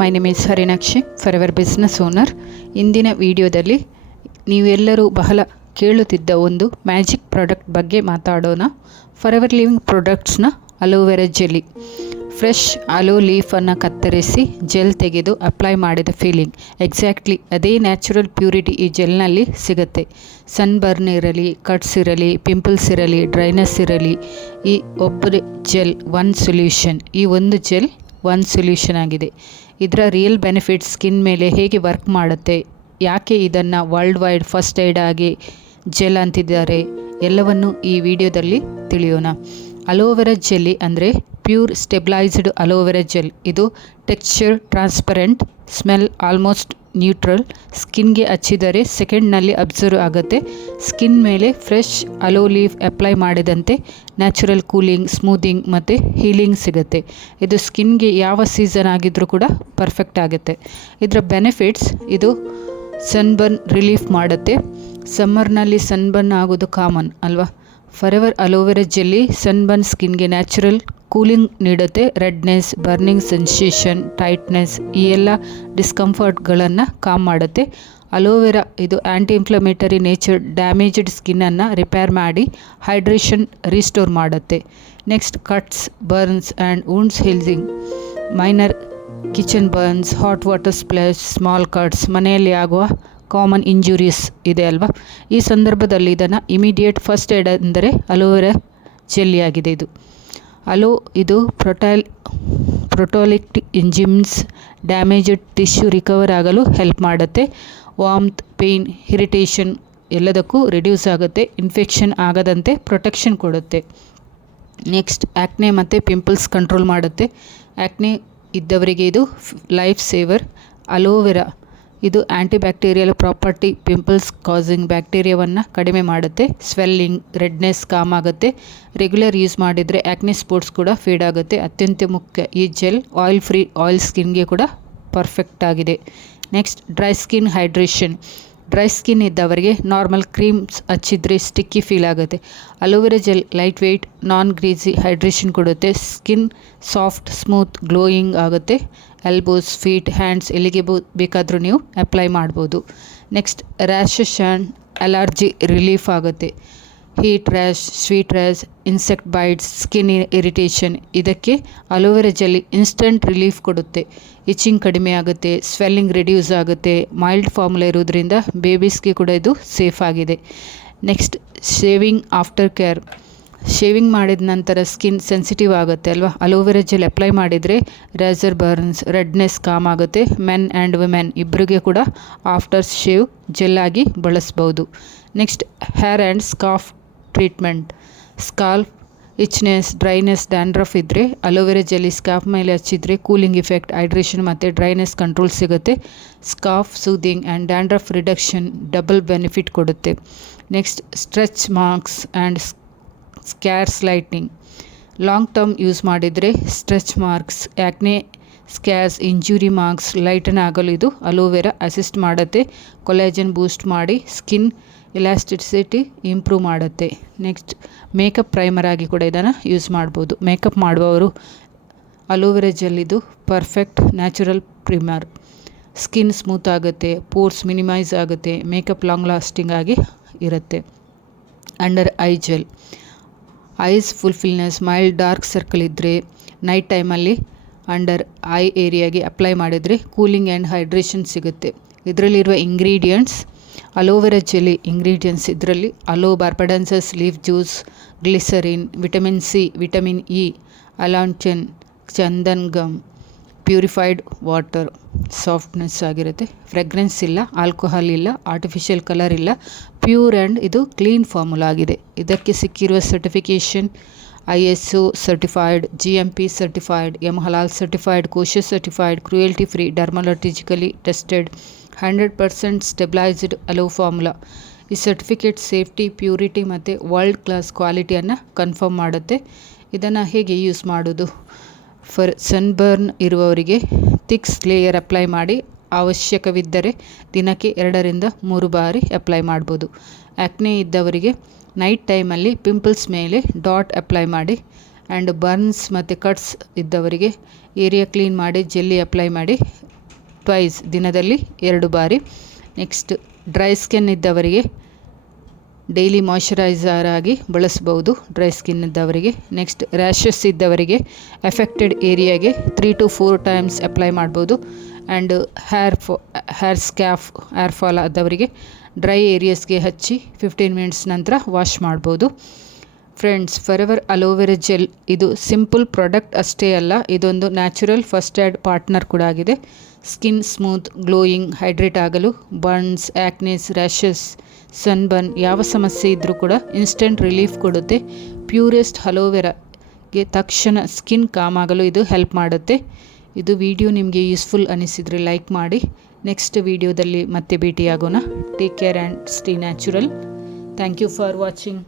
My name is Harinakshi, forever business owner. ಇಂದಿನ ವಿಡಿಯೋದಲ್ಲಿ ನೀವೆಲ್ಲರೂ ಬಹಳ ಕೇಳುತ್ತಿದ್ದ ಒಂದು ಮ್ಯಾಜಿಕ್ ಪ್ರಾಡಕ್ಟ್ ಬಗ್ಗೆ ಮಾತಾಡೋಣ. ಫಾರೆವರ್ ಲಿವಿಂಗ್ ಪ್ರಾಡಕ್ಟ್ಸ್ನ ಅಲೋವೆರಾ ಜೆಲ್ಲಿ. ಫ್ರೆಶ್ ಅಲೋ ಲೀಫನ್ನು ಕತ್ತರಿಸಿ ಜೆಲ್ ತೆಗೆದು ಅಪ್ಲೈ ಮಾಡಿದ ಫೀಲಿಂಗ್ ಎಕ್ಸಾಕ್ಟ್ಲಿ ಅದೇ ನ್ಯಾಚುರಲ್ ಪ್ಯೂರಿಟಿ ಈ ಜೆಲ್ನಲ್ಲಿ ಸಿಗುತ್ತೆ. ಸನ್ಬರ್ನ್ ಇರಲಿ, ಕಟ್ಸ್ ಇರಲಿ, ಪಿಂಪಲ್ಸ್ ಇರಲಿ, ಡ್ರೈನೆಸ್ ಇರಲಿ, ಈ ಒಬ್ಬರೇ ಜೆಲ್ ಒನ್ ಸೊಲ್ಯೂಷನ್. ಈ ಒಂದು ಜೆಲ್ ಒನ್ ಸೊಲ್ಯೂಷನ್ ಆಗಿದೆ. ಇದರ ರಿಯಲ್ ಬೆನಿಫಿಟ್ಸ್, ಸ್ಕಿನ್ ಮೇಲೆ ಹೇಗೆ ವರ್ಕ್ ಮಾಡುತ್ತೆ, ಯಾಕೆ ಇದನ್ನು ವರ್ಲ್ಡ್ ವೈಡ್ ಫಸ್ಟ್ ಏಡ್ ಆಗಿ ಜೆಲ್ ಅಂತಿದ್ದಾರೆ, ಎಲ್ಲವನ್ನು ಈ ವಿಡಿಯೋದಲ್ಲಿ ತಿಳಿಯೋಣ. ಅಲೋವೆರಾ ಜೆಲ್ಲಿ ಅಂದರೆ ಪ್ಯೂರ್ ಸ್ಟೆಬಿಲೈಸ್ಡ್ ಅಲೋವೆರಾ ಜೆಲ್. ಇದು texture transparent, smell almost neutral. ಸ್ಕಿನ್ಗೆ ಹಚ್ಚಿದರೆ ಸೆಕೆಂಡ್ನಲ್ಲಿ ಅಬ್ಸರ್ವ್ ಆಗುತ್ತೆ. ಸ್ಕಿನ್ ಮೇಲೆ ಫ್ರೆಶ್ ಅಲೋ ಲೀಫ್ ಅಪ್ಲೈ ಮಾಡಿದಂತೆ ನ್ಯಾಚುರಲ್ ಕೂಲಿಂಗ್, ಸ್ಮೂದಿಂಗ್ ಮತ್ತು ಹೀಲಿಂಗ್ ಸಿಗುತ್ತೆ. ಇದು ಸ್ಕಿನ್ಗೆ ಯಾವ ಸೀಸನ್ ಆಗಿದ್ರೂ ಕೂಡ ಪರ್ಫೆಕ್ಟ್ ಆಗುತ್ತೆ. ಇದರ ಬೆನಿಫಿಟ್ಸ್, ಇದು ಸನ್ಬರ್ನ್ ರಿಲೀಫ್ ಮಾಡುತ್ತೆ. ಸಮ್ಮರ್ನಲ್ಲಿ ಸನ್ಬರ್ನ್ ಆಗೋದು ಕಾಮನ್ ಅಲ್ವಾ. ಫಾರೆವರ್ ಅಲೋವೆರಾ ಜೆಲ್ಲಿ ಸನ್ಬರ್ನ್ ಸ್ಕಿನ್ಗೆ ನ್ಯಾಚುರಲ್ ಕೂಲಿಂಗ್ ನೀಡುತ್ತೆ. ರೆಡ್ನೆಸ್, ಬರ್ನಿಂಗ್ ಸೆನ್ಸೇಷನ್, ಟೈಟ್ನೆಸ್, ಈ ಎಲ್ಲ ಡಿಸ್ಕಂಫರ್ಟ್ಗಳನ್ನು ಕಾಮ್ ಮಾಡುತ್ತೆ. ಅಲೋವೆರಾ ಇದು ಆ್ಯಂಟಿ ಇನ್ಫ್ಲಮೇಟರಿ ನೇಚರ್, ಡ್ಯಾಮೇಜ್ಡ್ ಸ್ಕಿನ್ನನ್ನು ರಿಪೇರ್ ಮಾಡಿ ಹೈಡ್ರೇಷನ್ ರೀಸ್ಟೋರ್ ಮಾಡುತ್ತೆ. Next, cuts, burns and wounds healing. Minor kitchen burns, hot water splash, small cuts, ಮನೆಯಲ್ಲಿ ಆಗುವ ಕಾಮನ್ ಇಂಜುರೀಸ್ ಇದೆ ಅಲ್ವಾ. ಈ ಸಂದರ್ಭದಲ್ಲಿ ಇದನ್ನು ಇಮಿಡಿಯೇಟ್ ಫಸ್ಟ್ ಏಡ್ ಅಂದರೆ ಅಲೋವೆರಾ ಜೆಲ್ಲಿ ಆಗಿದೆ. ಇದು ಪ್ರೊಟೋಲಿಕ್ ಎಂಜಿಮ್ಸ್, ಡ್ಯಾಮೇಜ್ಡ್ ಟಿಶ್ಯೂ ರಿಕವರ್ ಆಗಲು ಹೆಲ್ಪ್ ಮಾಡುತ್ತೆ. ವಾರ್ಮ್ತ್, ಪೇಯ್ನ್, ಇರಿಟೇಷನ್ ಎಲ್ಲದಕ್ಕೂ ರಿಡ್ಯೂಸ್ ಆಗುತ್ತೆ. ಇನ್ಫೆಕ್ಷನ್ ಆಗದಂತೆ ಪ್ರೊಟೆಕ್ಷನ್ ಕೊಡುತ್ತೆ. ನೆಕ್ಸ್ಟ್, ಆ್ಯಕ್ನೆ ಮತ್ತು ಪಿಂಪಲ್ಸ್ ಕಂಟ್ರೋಲ್ ಮಾಡುತ್ತೆ. ಆ್ಯಕ್ನೆ ಇದ್ದವರಿಗೆ ಇದು ಲೈಫ್ ಸೇವರ್. ಅಲೋವೆರಾ ಇದು ಆ್ಯಂಟಿಬ್ಯಾಕ್ಟೀರಿಯಲ್ ಪ್ರಾಪರ್ಟಿ, ಪಿಂಪಲ್ಸ್ ಕಾಸಿಂಗ್ ಬ್ಯಾಕ್ಟೀರಿಯಾವನ್ನು ಕಡಿಮೆ ಮಾಡುತ್ತೆ. ಸ್ವೆಲ್ಲಿಂಗ್, ರೆಡ್ನೆಸ್ ಕಾಮ್ ಆಗುತ್ತೆ. ರೆಗ್ಯುಲರ್ ಯೂಸ್ ಮಾಡಿದರೆ ಆ್ಯಕ್ನೆ ಸ್ಪಾಟ್ಸ್ ಕೂಡ ಫೇಡ್ ಆಗುತ್ತೆ. ಅತ್ಯಂತ ಮುಖ್ಯ, ಈ ಜೆಲ್ ಆಯಿಲ್ ಫ್ರೀ, ಆಯಿಲ್ ಸ್ಕಿನ್ಗೆ ಕೂಡ ಪರ್ಫೆಕ್ಟ್ ಆಗಿದೆ. Next, dry skin hydration. Dry skin ಇದ್ದವರಿಗೆ ನಾರ್ಮಲ್ ಕ್ರೀಮ್ಸ್ ಹಚ್ಚಿದ್ರೆ ಸ್ಟಿಕ್ಕಿ ಫೀಲ್ ಆಗುತ್ತೆ. Aloe vera gel light weight, non greasy, hydration ಕೊಡುತ್ತೆ. ಸ್ಕಿನ್ ಸಾಫ್ಟ್, ಸ್ಮೂತ್, ಗ್ಲೋಯಿಂಗ್ ಆಗುತ್ತೆ. ಎಲ್ಬೋಸ್, ಫೀಟ್, ಹ್ಯಾಂಡ್ಸ್ ಎಲ್ಲಿಗೆ ಬೇಕಾದರೂ ನೀವು ಅಪ್ಲೈ ಮಾಡ್ಬೋದು. Next, rashes and allergy relief ಆಗುತ್ತೆ. Heat rash, sweat rash, insect bites, skin irritation, ಇದಕ್ಕೆ ಅಲೋವೆರಾ ಜೆಲ್ಲಿ ಇನ್ಸ್ಟೆಂಟ್ ರಿಲೀಫ್ ಕೊಡುತ್ತೆ. Itching ಕಡಿಮೆ ಆಗುತ್ತೆ, ಸ್ವೆಲ್ಲಿಂಗ್ ರಿಡ್ಯೂಸ್ ಆಗುತ್ತೆ. ಮೈಲ್ಡ್ ಫಾರ್ಮುಲಾ ಇರೋದ್ರಿಂದ ಬೇಬೀಸ್ಗೆ ಕೂಡ ಇದು ಸೇಫ್ ಆಗಿದೆ. Next, shaving after care. Shaving ಮಾಡಿದ ನಂತರ ಸ್ಕಿನ್ ಸೆನ್ಸಿಟಿವ್ ಆಗುತ್ತೆ ಅಲ್ವಾ. ಅಲೋವೆರಾ ಜೆಲ್ ಅಪ್ಲೈ ಮಾಡಿದರೆ ರೇಸರ್ ಬರ್ನ್ಸ್, ರೆಡ್ನೆಸ್ ಕಾಮ್ ಆಗುತ್ತೆ. ಮೆನ್ ಆ್ಯಂಡ್ ವುಮೆನ್ ಇಬ್ಬರಿಗೆ ಕೂಡ ಆಫ್ಟರ್ ಶೇವ್ ಜೆಲ್ ಆಗಿ ಬಳಸ್ಬೋದು. Next, hair and scalp treatment. Scalp itchiness, dryness, dandruff ಇದ್ದರೆ ಅಲೋವೆರಾ ಜೆಲ್ಲಿ ಸ್ಕಾಲ್ಪ್ ಮೇಲೆ ಹಚ್ಚಿದರೆ ಕೂಲಿಂಗ್ ಇಫೆಕ್ಟ್, ಹೈಡ್ರೇಷನ್ ಮತ್ತು ಡ್ರೈನೆಸ್ ಕಂಟ್ರೋಲ್ ಸಿಗುತ್ತೆ. Scalp soothing and dandruff reduction double benefit ಕೊಡುತ್ತೆ. Next, stretch marks and scars lightening. Long term use ಮಾಡಿದರೆ stretch marks, acne scars, injury marks lighten ಆಗಲು ಇದು aloe vera assist ಮಾಡುತ್ತೆ. Collagen boost ಮಾಡಿ skin elasticity improve ಮಾಡುತ್ತೆ. Next, makeup primer ಆಗಿ ಕೂಡ ಇದನ್ನು ಯೂಸ್ ಮಾಡ್ಬೋದು. ಮೇಕಪ್ ಮಾಡುವವರು ಅಲೋವೆರಾ ಜೆಲ್ ಇದು perfect natural primer. Skin smooth ಆಗುತ್ತೆ, ಪೋರ್ಸ್ ಮಿನಿಮೈಸ್ ಆಗುತ್ತೆ, ಮೇಕಪ್ ಲಾಂಗ್ ಲಾಸ್ಟಿಂಗ್ ಆಗಿ ಇರುತ್ತೆ. Under eye gel. Eyes puffiness, mild dark circle ಇದ್ದರೆ ನೈಟ್ ಟೈಮಲ್ಲಿ ಅಂಡರ್ ಐ ಏರಿಯಾಗೆ ಅಪ್ಲೈ ಮಾಡಿದರೆ ಕೂಲಿಂಗ್ ಆ್ಯಂಡ್ ಹೈಡ್ರೇಷನ್ ಸಿಗುತ್ತೆ. ಇದರಲ್ಲಿರುವ ಇಂಗ್ರೀಡಿಯೆಂಟ್ಸ್, ಅಲೋವೆರಾ ಜೆಲ್ಲಿ ಇಂಗ್ರೀಡಿಯೆಂಟ್ಸ್, ಇದರಲ್ಲಿ aloe barbadensis leaf juice, glycerin, vitamin C, vitamin E, ಅಲಾಂಟನ್, Chandan gum, purified water, softness ಆಗಿರುತ್ತೆ. Fragrance ಇಲ್ಲ, alcohol ಇಲ್ಲ, ಆರ್ಟಿಫಿಷಿಯಲ್ ಕಲರ್ ಇಲ್ಲ, ಪ್ಯೂರ್ ಆ್ಯಂಡ್ ಇದು ಕ್ಲೀನ್ ಫಾರ್ಮುಲಾ ಆಗಿದೆ. ಇದಕ್ಕೆ ಸಿಕ್ಕಿರುವ certification ISO certified, GMP certified, ಹಲಾಲ್ certified, kosher certified, cruelty free, dermatologically tested, 100% stabilised aloe formula. ಈ ಸರ್ಟಿಫಿಕೇಟ್ ಸೇಫ್ಟಿ, ಪ್ಯೂರಿಟಿ ಮತ್ತು ವರ್ಲ್ಡ್ ಕ್ಲಾಸ್ ಕ್ವಾಲಿಟಿಯನ್ನು ಕನ್ಫರ್ಮ್ ಮಾಡುತ್ತೆ. ಇದನ್ನು ಹೇಗೆ ಯೂಸ್ ಮಾಡೋದು? ಫಾರ್ ಸನ್ಬರ್ನ್ ಇರುವವರಿಗೆ ಥಿಕ್ಸ್ ಲೇಯರ್ ಅಪ್ಲೈ ಮಾಡಿ, ಅವಶ್ಯಕವಿದ್ದರೆ ದಿನಕ್ಕೆ 2 ರಿಂದ 3 ಬಾರಿ ಅಪ್ಲೈ ಮಾಡ್ಬೋದು. ಆ್ಯಕ್ನೆ ಇದ್ದವರಿಗೆ ನೈಟ್ ಟೈಮಲ್ಲಿ ಪಿಂಪಲ್ಸ್ ಮೇಲೆ ಡಾಟ್ ಅಪ್ಲೈ ಮಾಡಿ ಆ್ಯಂಡ್ ಬರ್ನ್ಸ್ ಮತ್ತು ಕಟ್ಸ್ ಇದ್ದವರಿಗೆ ಏರಿಯಾ ಕ್ಲೀನ್ ಮಾಡಿ ಜೆಲ್ಲಿ ಅಪ್ಲೈ ಮಾಡಿ ಟ್ವೈಸ್ ದಿನದಲ್ಲಿ 2 ಬಾರಿ. ನೆಕ್ಸ್ಟ್ ಡ್ರೈ ಸ್ಕಿನ್ ಇದ್ದವರಿಗೆ ಡೈಲಿ ಮಾಯ್ಶ್ಚರೈಸರ್ ಆಗಿ ಬಳಸ್ಬೋದು ಡ್ರೈ ಸ್ಕಿನ್ ಇದ್ದವರಿಗೆ. ನೆಕ್ಸ್ಟ್ ರ್ಯಾಷಸ್ ಇದ್ದವರಿಗೆ ಎಫೆಕ್ಟೆಡ್ ಏರಿಯಾಗೆ 3 to 4 ಟೈಮ್ಸ್ ಅಪ್ಲೈ ಮಾಡ್ಬೋದು. And hair scalp hair fall ಆದವರಿಗೆ ಡ್ರೈ ಏರಿಯಾಸ್ಗೆ ಹಚ್ಚಿ 15 ಮಿನಿಟ್ಸ್ ನಂತರ ವಾಶ್ ಮಾಡ್ಬೋದು. ಫ್ರೆಂಡ್ಸ್, ಫಾರೆವರ್ ಅಲೋವೆರಾ ಜೆಲ್ ಇದು ಸಿಂಪಲ್ ಪ್ರಾಡಕ್ಟ್ ಅಷ್ಟೇ ಅಲ್ಲ, ಇದೊಂದು ನ್ಯಾಚುರಲ್ ಫಸ್ಟ್ ಏಡ್ ಪಾರ್ಟ್ನರ್ ಕೂಡ ಆಗಿದೆ. ಸ್ಕಿನ್ ಸ್ಮೂತ್, ಗ್ಲೋಯಿಂಗ್, ಹೈಡ್ರೇಟ್ ಆಗಲು, ಬರ್ನ್ಸ್, ಆ್ಯಕ್ನೆಸ್, ರ್ಯಾಷಸ್, ಸನ್ಬರ್ನ್ ಯಾವ ಸಮಸ್ಯೆ ಇದ್ದರೂ ಕೂಡ ಇನ್ಸ್ಟೆಂಟ್ ರಿಲೀಫ್ ಕೊಡುತ್ತೆ. ಪ್ಯೂರೆಸ್ಟ್ ಅಲೋವೆರಾಗೆ ತಕ್ಷಣ ಸ್ಕಿನ್ ಕಾಮ್ ಆಗಲು ಇದು ಹೆಲ್ಪ್ ಮಾಡುತ್ತೆ. ಇದು ವಿಡಿಯೋ ನಿಮಗೆ ಯೂಸ್ಫುಲ್ ಅನಿಸಿದರೆ ಲೈಕ್ ಮಾಡಿ. ನೆಕ್ಸ್ಟ್ ವಿಡಿಯೋದಲ್ಲಿ ಮತ್ತೆ ಭೇಟಿಯಾಗೋಣ. Take care and stay natural. Thank you for watching.